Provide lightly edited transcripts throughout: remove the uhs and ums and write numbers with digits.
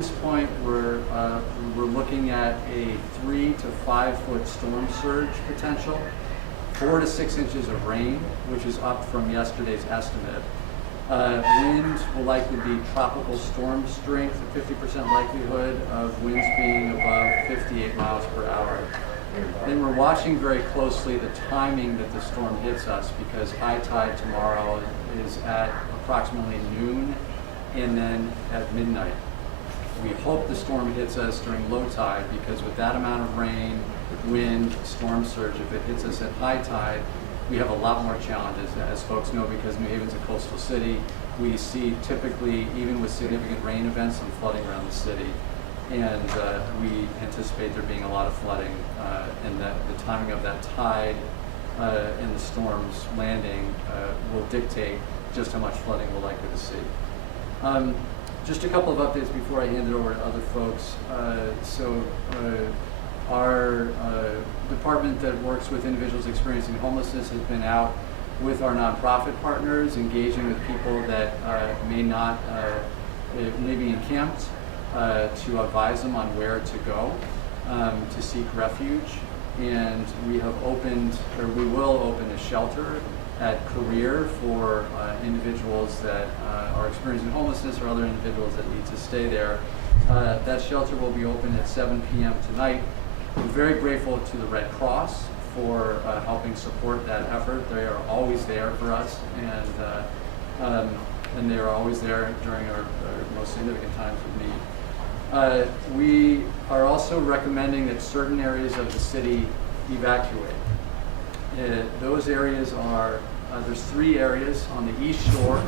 At this point, we're looking at a 3 to 5 foot storm surge potential, 4 to 6 inches of rain, which is up from yesterday's estimate. Winds will likely be tropical storm strength, a 50% likelihood of winds being above 58 miles per hour. Then we're watching very closely the timing that the storm hits us, because high tide tomorrow is at approximately noon and then at midnight. We hope the storm hits us during low tide, because with that amount of rain, wind, storm surge, if it hits us at high tide, we have a lot more challenges. As folks know, because New Haven's a coastal city, we see typically, even with significant rain events, some flooding around the city. And we anticipate there being a lot of flooding, and that the timing of that tide and the storm's landing will dictate just how much flooding we're likely to see. Just a couple of updates before I hand it over to other folks. Our department that works with individuals experiencing homelessness has been out with our nonprofit partners, engaging with people that may be encamped, to advise them on where to go to seek refuge. And we have opened, or we will open, a shelter at Career for individuals that are experiencing homelessness, or other individuals that need to stay there. That shelter will be open at 7 p.m. tonight. I'm very grateful to the Red Cross for helping support that effort. They are always there for us, and they are always there during our most significant times of need. We are also recommending that certain areas of the city evacuate. Those areas are, there's 3 areas on the East Shore,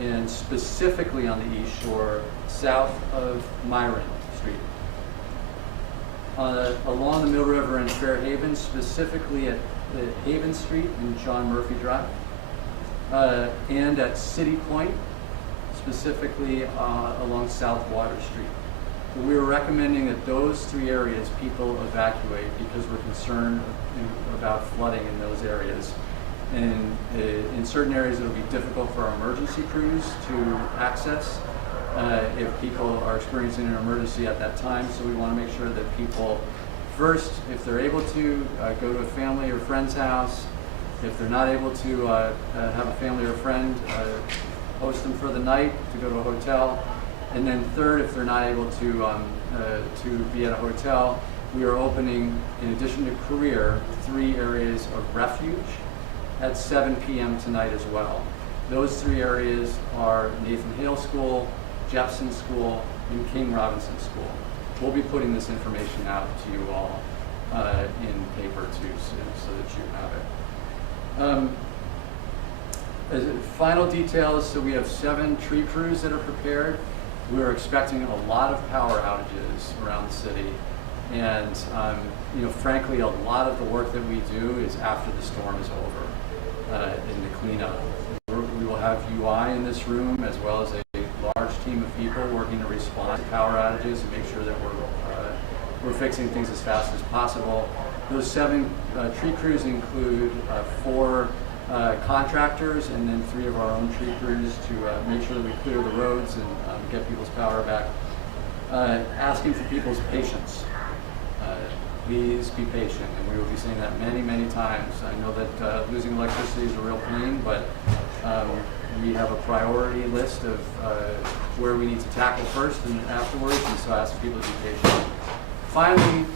and specifically on the East Shore, south of Myron Street. Along the Mill River and Fairhaven, specifically at Haven Street and John Murphy Drive, and at City Point, specifically along South Water Street. We are recommending that those 3 areas people evacuate, because we're concerned about flooding in those areas. And in certain areas, it'll be difficult for our emergency crews to access if people are experiencing an emergency at that time. So we want to make sure that people, first, if they're able to, go to a family or friend's house. If they're not able to have a family or friend, host them for the night to go to a hotel. And then third, if they're not able to be at a hotel, we are opening, in addition to Career, 3 areas of refuge at 7 p.m. tonight as well. Those 3 areas are Nathan Hale School, Jefferson School, and King Robinson School. We'll be putting this information out to you all in paper too, so that you have it. As final details, so we have 7 tree crews that are prepared. We're expecting a lot of power outages around the city, and frankly, a lot of the work that we do is after the storm is over, in the cleanup. We will have UI in this room, as well as a large team of people working to respond to power outages and make sure that we're fixing things as fast as possible. Those 7 tree crews include 4 contractors, and then 3 of our own tree crews to make sure that we clear the roads and get people's power back. Asking for people's patience. Please be patient, and we will be saying that many, many times. I know that losing electricity is a real pain, but we have a priority list of where we need to tackle first and afterwards, and so I ask people to be patient. Finally,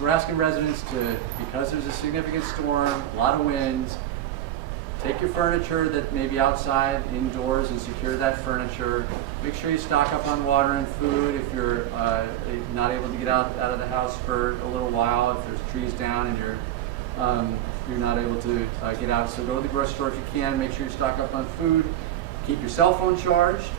we're asking residents to, because there's a significant storm, a lot of winds, take your furniture that may be outside, indoors, and secure that furniture. Make sure you stock up on water and food if you're not able to get out of the house for a little while, if there's trees down and you're not able to get out. So go to the grocery store if you can. Make sure you stock up on food. Keep your cell phone charged.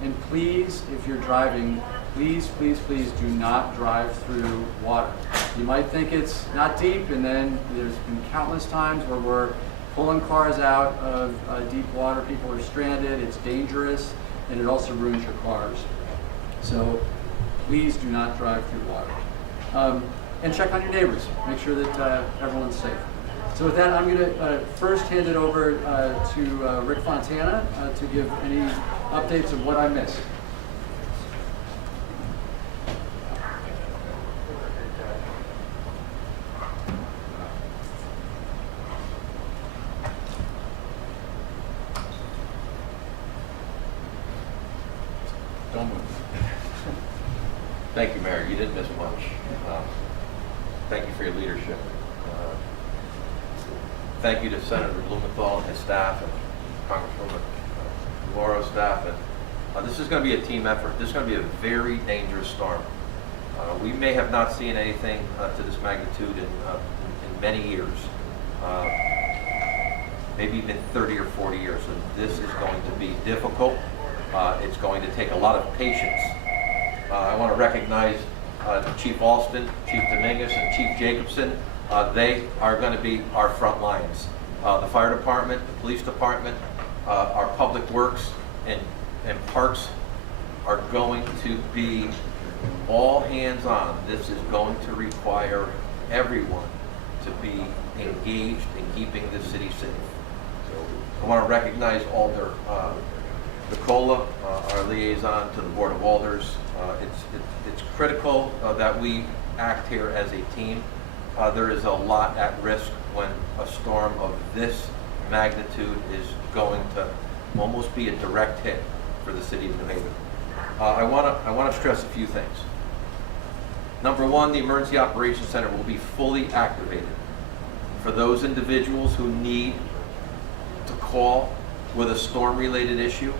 And please, if you're driving, please, please, please do not drive through water. You might think it's not deep, and then there's been countless times where we're pulling cars out of deep water. People are stranded. It's dangerous, and it also ruins your cars. So please do not drive through water. And check on your neighbors. Make sure that everyone's safe. So with that, I'm going to first hand it over to Rick Fontana to give any updates of what I missed. Don't move. Thank you, Mayor. You didn't miss much. Thank you for your leadership. Thank you to Senator Blumenthal and his staff and Congresswoman Laura's staff. And this is going to be a team effort. This is going to be a very dangerous storm. We may have not seen anything to this magnitude in many years, maybe even 30 or 40 years. So this is going to be difficult. It's going to take a lot of patience. I want to recognize Chief Alston, Chief Dominguez, and Chief Jacobson. They are going to be our front lines. The fire department, the police department, our public works and parks are going to be all hands on. This is going to require everyone to be engaged in keeping the city safe. So I want to recognize Alder Nicola, our liaison to the Board of Alders. It's critical that we act here as a team. There is a lot at risk when a storm of this magnitude is going to almost be a direct hit for the city of New Haven. I want to stress a few things. Number one, the Emergency Operations Center will be fully activated for those individuals who need to call with a storm-related issue.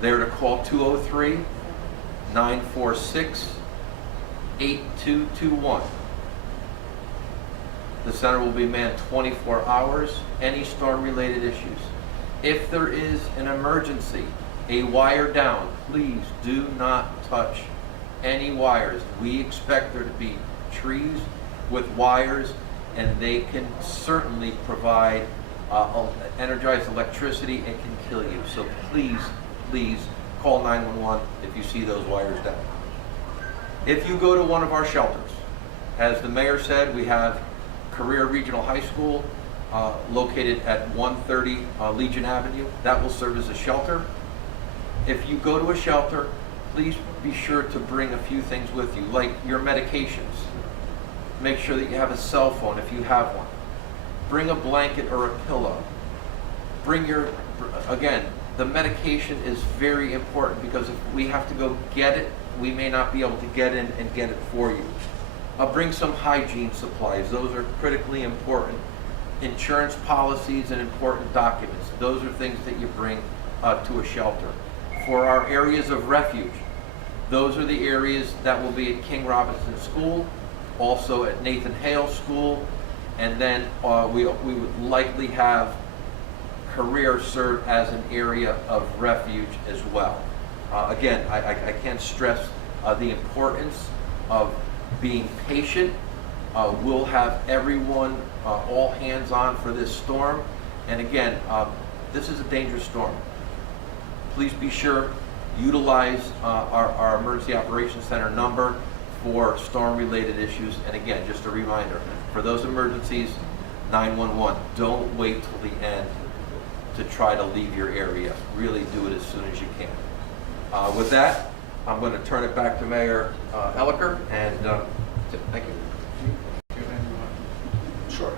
They're to call 203-946-8221. The center will be manned 24 hours, any storm-related issues. If there is an emergency, a wire down, please do not touch any wires. We expect there to be trees with wires, and they can certainly provide energized electricity and can kill you. So please, please call 911 if you see those wires down. If you go to one of our shelters, as the mayor said, we have Career Regional High School located at 130 Legion Avenue. That will serve as a shelter. If you go to a shelter, please be sure to bring a few things with you, like your medications. Make sure that you have a cell phone if you have one. Bring a blanket or a pillow. Bring again, the medication is very important because if we have to go get it, we may not be able to get in and get it for you. Bring some hygiene supplies. Those are critically important. Insurance policies and important documents. Those are things that you bring to a shelter. For our areas of refuge, those are the areas that will be at King Robinson School, also at Nathan Hale School, and then we would likely have Career serve as an area of refuge as well. Again, I can't stress the importance of being patient. We'll have everyone all hands on for this storm. And again, this is a dangerous storm. Please be sure, utilize our Emergency Operations Center number for storm-related issues. And again, just a reminder, for those emergencies, 911, don't wait till the end to try to leave your area. Really do it as soon as you can. With that, I'm going to turn it back to Mayor Elicker, and thank you. Sure.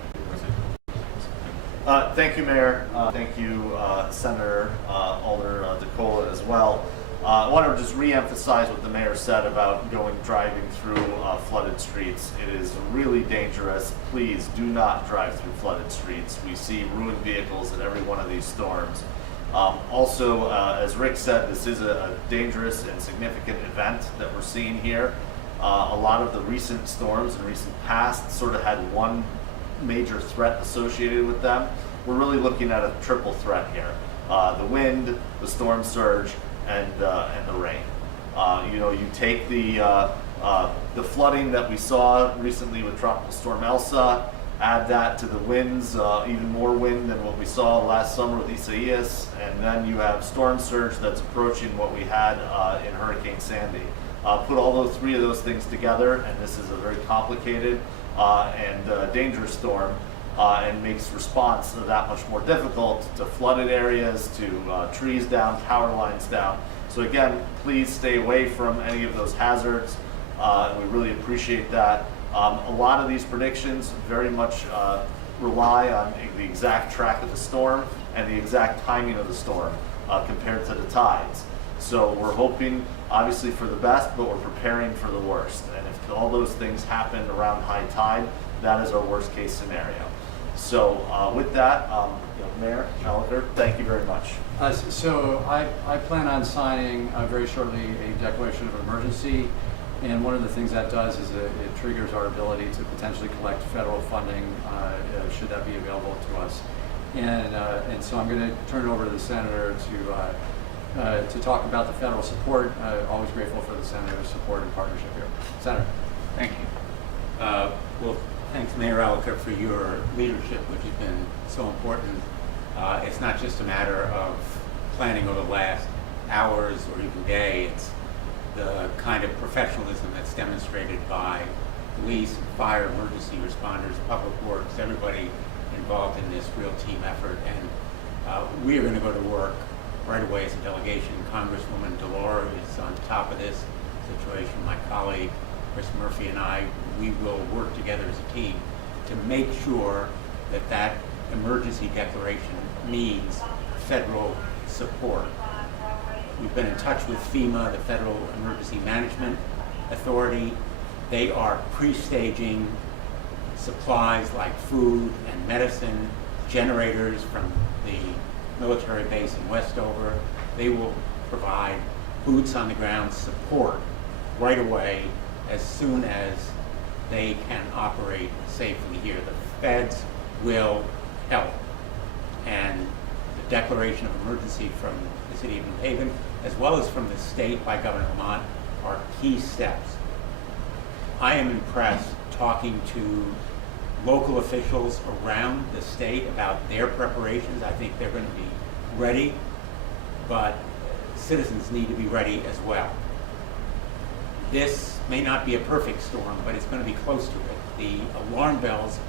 Thank you, Mayor. Thank you, Senator Alder DeCola as well. I want to just re-emphasize what the mayor said about driving through flooded streets. It is really dangerous. Please do not drive through flooded streets. We see ruined vehicles at every one of these storms. Also, as Rick said, this is a dangerous and significant event that we're seeing here. A lot of the recent storms in recent past sort of had one major threat associated with them. We're really looking at a triple threat here. The wind, the storm surge, and the rain. You take the flooding that we saw recently with Tropical Storm Elsa, add that to the winds, even more wind than what we saw last summer with Isaias, and then you have storm surge that's approaching what we had in Hurricane Sandy. Put all those three of those things together, and this is a very complicated and dangerous storm, and makes response that much more difficult to flooded areas, to trees down, power lines down. So again, please stay away from any of those hazards. We really appreciate that. A lot of these predictions very much rely on the exact track of the storm and the exact timing of the storm compared to the tides. So we're hoping, obviously, for the best, but we're preparing for the worst. And if all those things happen around high tide, that is our worst case scenario. So with that, Mayor Gallagher, thank you very much. So I plan on signing very shortly a declaration of emergency, and one of the things that does is it triggers our ability to potentially collect federal funding should that be available to us. And so I'm going to turn it over to the senator to talk about the federal support. Always grateful for the senator's support and partnership here. Senator. Thank you. Well, thanks, Mayor Alliker, for your leadership, which has been so important. It's not just a matter of planning over the last hours or even day. It's the kind of professionalism that's demonstrated by police, fire, emergency responders, public works, everybody involved in this real team effort. And we are going to go to work right away as a delegation. Congresswoman Delora is on top of this situation. My colleague, Chris Murphy, and I, we will work together as a team to make sure that that emergency declaration means federal support. We've been in touch with FEMA, the Federal Emergency Management Authority. They are pre-staging supplies like food and medicine, generators from the military base in Westover. They will provide boots on the ground support right away as soon as they can operate safely here. The feds will help. And the declaration of emergency from the city of New Haven, as well as from the state by Governor Lamont, are key steps. I am impressed talking to local officials around the state about their preparations. I think they're going to be ready, but citizens need to be ready as well. This may not be a perfect storm, but it's going to be close to it. The alarm bells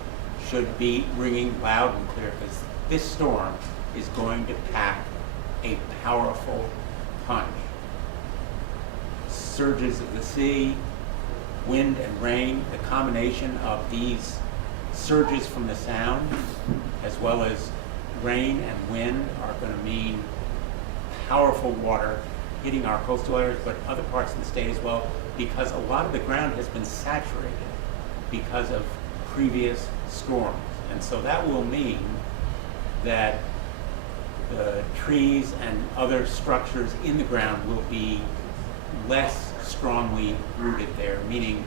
should be ringing loud and clear because this storm is going to pack a powerful punch. Surges of the sea, wind and rain, the combination of these surges from the sound as well as rain and wind are going to mean powerful water hitting our coastal areas, but other parts of the state as well, because a lot of the ground has been saturated because of previous storms. And so that will mean that the trees and other structures in the ground will be less strongly rooted there, meaning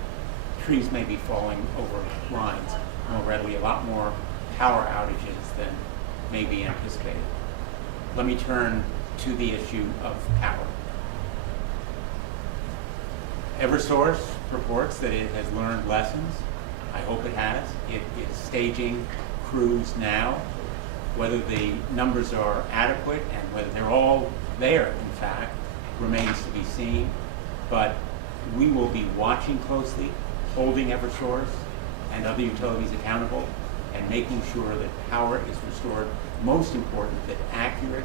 trees may be falling over lines more readily, a lot more power outages than may be anticipated. Let me turn to the issue of power. Eversource reports that it has learned lessons. I hope it has. It is staging crews now. Whether the numbers are adequate and whether they're all there, in fact, remains to be seen. But we will be watching closely, holding Eversource and other utilities accountable, and making sure that power is restored. Most important, that accurate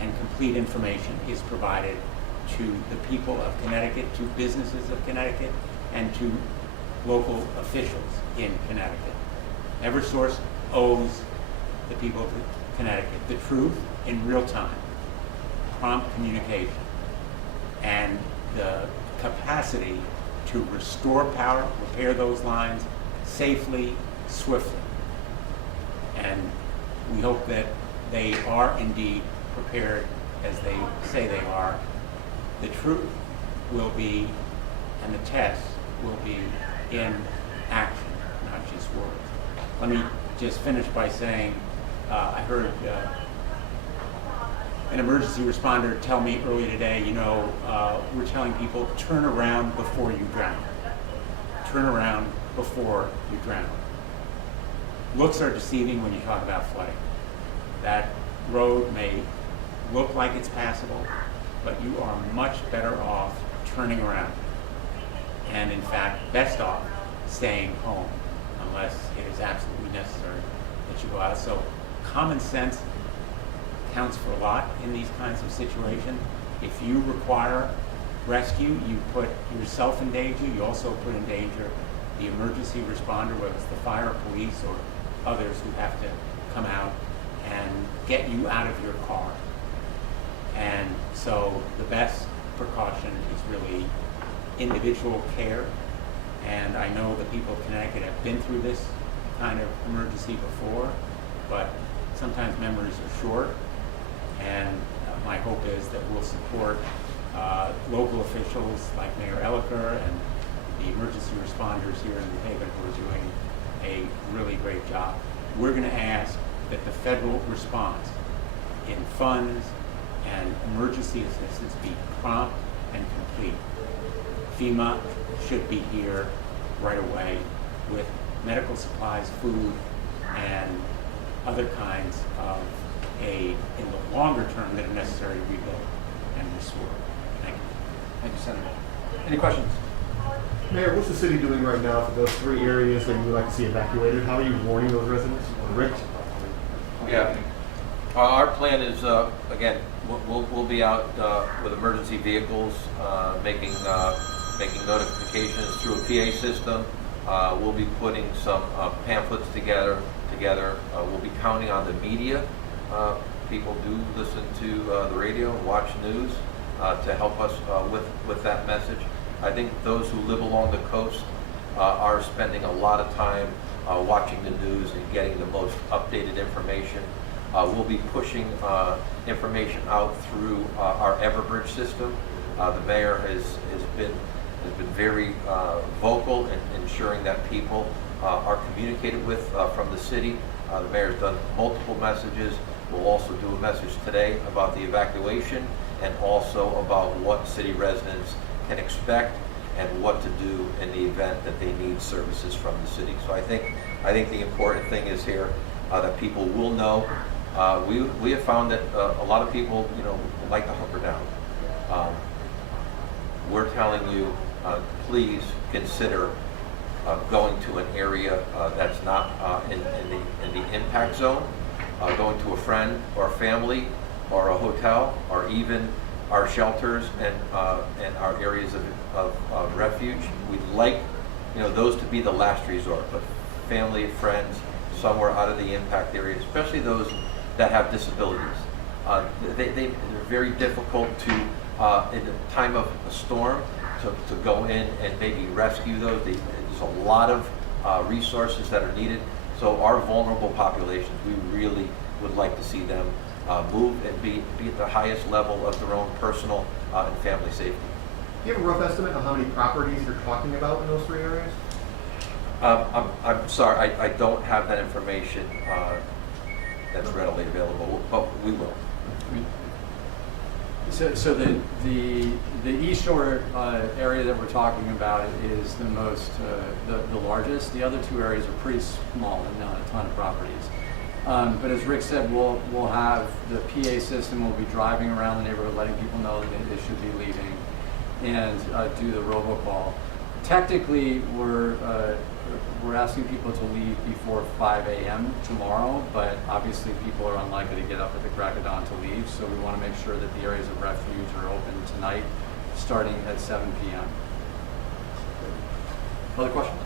and complete information is provided to the people of Connecticut, to businesses of Connecticut, and to local officials in Connecticut. Eversource owes the people of Connecticut the truth in real time, prompt communication, and the capacity to restore power, repair those lines safely, swiftly. And we hope that they are indeed prepared as they say they are. The truth will be, and the test will be in action, not just words. Let me just finish by saying, I heard an emergency responder tell me earlier today, we're telling people, turn around before you drown. Turn around before you drown. Looks are deceiving when you talk about flooding. That road may look like it's passable, but you are much better off turning around. And in fact, best off staying home unless it is absolutely necessary that you go out. So common sense counts for a lot in these kinds of situations. If you require rescue, you put yourself in danger. You also put in danger the emergency responder, whether it's the fire, police, or others who have to come out and get you out of your car. And so the best precaution is really individual care. And I know the people of Connecticut have been through this kind of emergency before, but sometimes memories are short. And my hope is that we'll support local officials like Mayor Elicker and the emergency responders here in New Haven who are doing a really great job. We're going to ask that the federal response in funds and emergency assistance be prompt and complete. FEMA should be here right away with medical supplies, food, and other kinds of aid in the longer term that are necessary to rebuild and restore. Thank you. Thank you, Senator. Any questions? Mayor, what's the city doing right now for those 3 areas that you would like to see evacuated? How are you warning those residents? Rick? Yeah. Our plan is, again, we'll be out with emergency vehicles, making notifications through a PA system. We'll be putting some pamphlets together. We'll be counting on the media. People do listen to the radio and watch news to help us with that message. I think those who live along the coast are spending a lot of time watching the news and getting the most updated information. We'll be pushing information out through our Everbridge system. The mayor has been very vocal in ensuring that people are communicated with from the city. The mayor's done multiple messages. We'll also do a message today about the evacuation and also about what city residents can expect and what to do in the event that they need services from the city. So I think the important thing is here that people will know. We have found that a lot of people, like to hunker down. We're telling you, please consider going to an area that's not in the impact zone, going to a friend or family or a hotel or even our shelters and our areas of refuge. We'd like those to be the last resort, but family, friends, somewhere out of the impact area, especially those that have disabilities. They're very difficult to, in the time of a storm, to go in and maybe rescue those. There's a lot of resources that are needed. So our vulnerable populations, we really would like to see them move and be at the highest level of their own personal and family safety. Do you have a rough estimate of how many properties you're talking about in those 3 areas? I'm sorry, I don't have that information that's readily available, but we will. So the East Shore area that we're talking about is the most, the largest. The other 2 areas are pretty small and not a ton of properties. But as Rick said, we'll have the PA system. We'll be driving around the neighborhood, letting people know that they should be leaving, and do the robocall. Technically, we're asking people to leave before 5 a.m. tomorrow, but obviously people are unlikely to get up at the crack of dawn to leave, so we want to make sure that the areas of refuge are open tonight, starting at 7 p.m. Other questions?